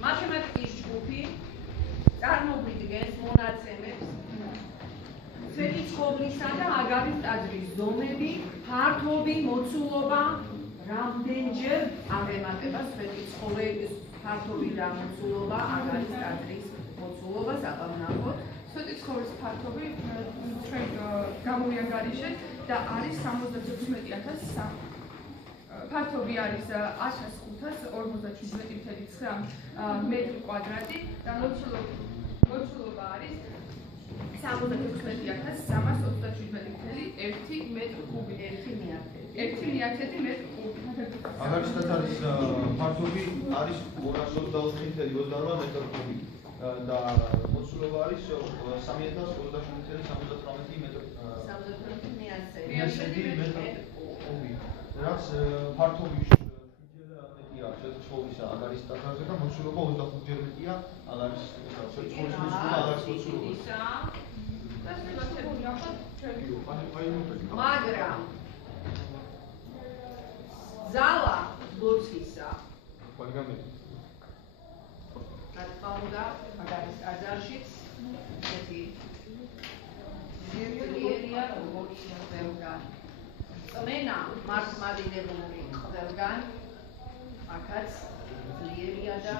მათემატიკის ჯგუფი წარმოგვიდგენს მონაცემებს წვეტი ცხოვლისა და აგარის ტაძრის ზომები, ფართობი, მოცულობა, რამდენჯერ აღემატება წვეტი ცხოველის ფართობი და მოცულობა, აგარის ტაძრის მოცულობას აბანახოთ. წვეტი ცხოვლის ფართობი ჩვენ გამოვიანგარიშეთ და არის 76,000. ფართობი არის 1547,9 მეტრი კვადრატი და მოცულობა არის 76,327,1 მეტრი კუბი. 1,1 მეტრი კუბი. აგარის ტაძრის ფართობი არის 224,28 მეტრი კუბი და მოცულობა არის 3,028,73 მეტრი კუბი. რაც ფართობი მეტია ცხოვლისა აგარის ტაძარზე და მოცულობა 25-ჯერ მეტია აგარის ცხოვლის მოცულობისა. მაგრამ ზალა ლოცვისა რა უნდა აგარის ტაძარშიც ერთი ძლიერია როგორც ყველგან წმენა მართლმადიდებლური ყველგან აქაც ძლიერია და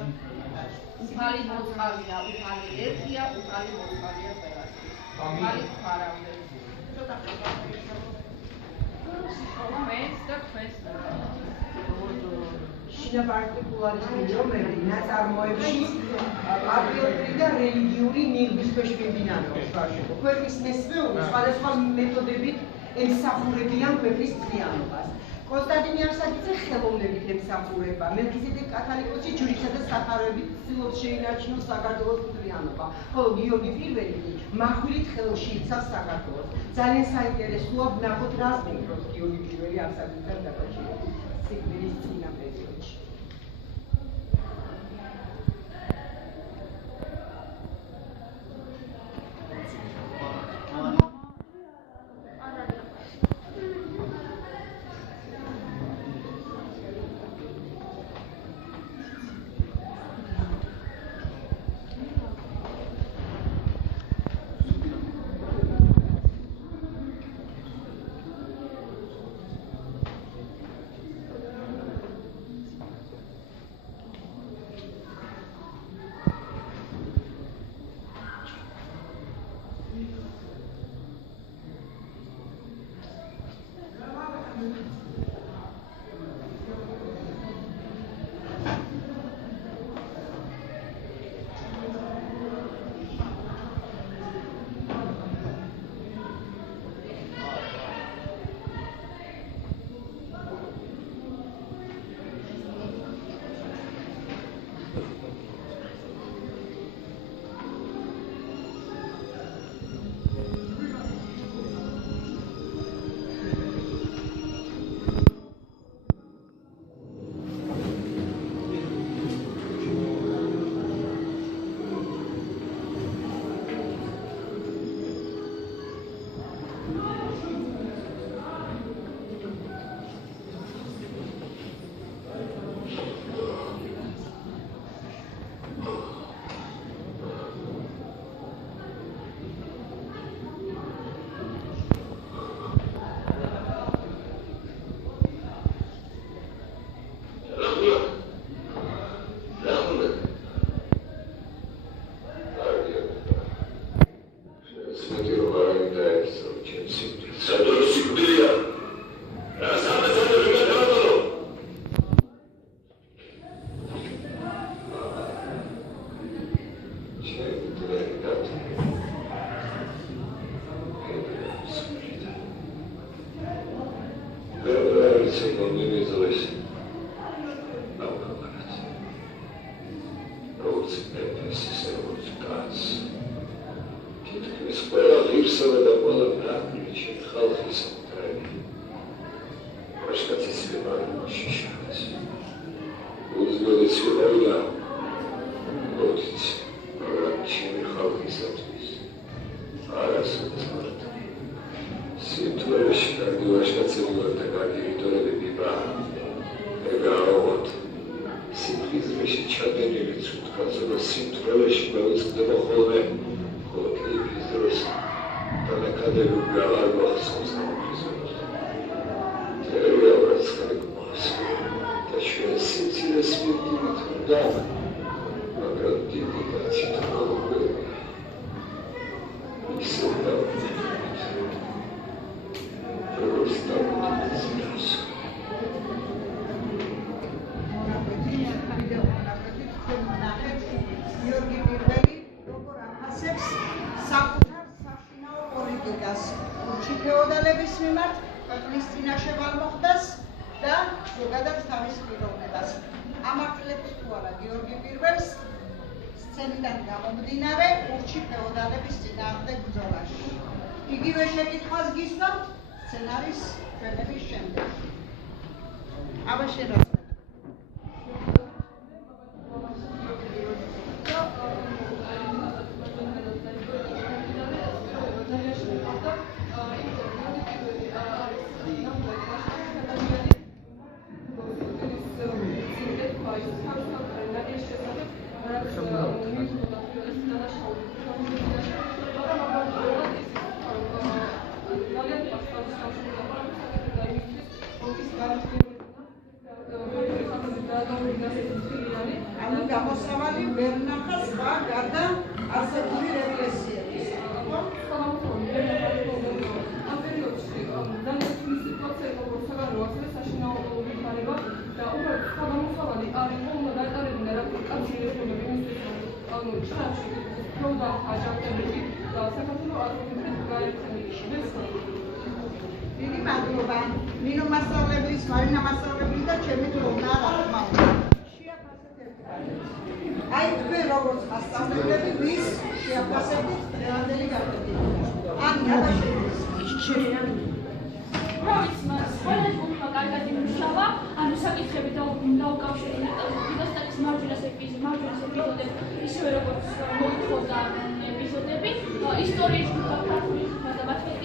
უფალი მოწყალია, უფალი ერთია, უფალი მოწყალია ყველასთვის. უფალი ფარავდა. ცოტა მეც და თქვენს შინა პარტიკულარიზმი რომელი ნაწარმოებში პატრიოტული და რელიგიური ნიღბის ქვეშ მიმდინარეობს. ქვეყნის მესვეური სხვადასხვა მეთოდებით ემსახურებიან ქვეყნის მთლიანობას. კონსტანტინე არსაკიძე ხელოვნებით ემსახურება, მელქისედეკ კათალიკოსი ჯვრისა და სახარებით ცდილობს შეინარჩუნოს საქართველოს მთლიანობა, ხოლო გიორგი პირველი მახვილით ხელში იცავს საქართველოს. ძალიან საინტერესოა ვნახოთ რას ფიქრობს გიორგი პირველი არსაკიძესთან დაკავშირებით სიკვდილის წინა პერიოდში. დროს სიმთვრალეში მოვიწყდება ხოლმე კოლექტივის დროს განაკადებული აღარ მოახსოვს გამოფხიზნებას. რეალურად ხარგმავს და ჩვენ სიცილეს მივდივით უნდა, მაგრამ დიდი კაცით მოგვეღია. ისე დავდივით, როგორც დავდივით ზირას. გიორგი პირველი როგორ აფასებს საკუთარ საშინაო პოლიტიკას ურჩი ფეოდალების მიმართ ქვეყნის წინაშე ვალმოხდას და ზოგადად თავის პიროვნებას. ამართლებს თუ არა გიორგი პირველს სცენიდან გამომდინარე ურჩი ფეოდალების წინააღმდეგ ბრძოლაში. იგივე შეკითხვას გისვამთ სცენარის ჩვენების შემდეგ. აბა შენ რა ანუ გამოსავალი ვერ ნახა სხვა გარდა არსებული რეპრესიების. დიდი მადლობა ნინო მასწავლებლის, მარინა მასწავლებლის და ჩემი დროუნა რა თქმა უნდა. აი თქვენ როგორც მასწავლებლები ვის შეაფასებთ დღევანდელი გარდაქმნა. ან შეიძლება ყველა ჯგუფმა კარგად იმუშავა, ანუ საკითხები დაუკავშირდა ვიდოსტატის მარჯვენას ეპიზოდები, ისევე როგორც მოითხოვდა ეპიზოდები, ისტორიის ჯგუფმა ქართული და მათემატიკის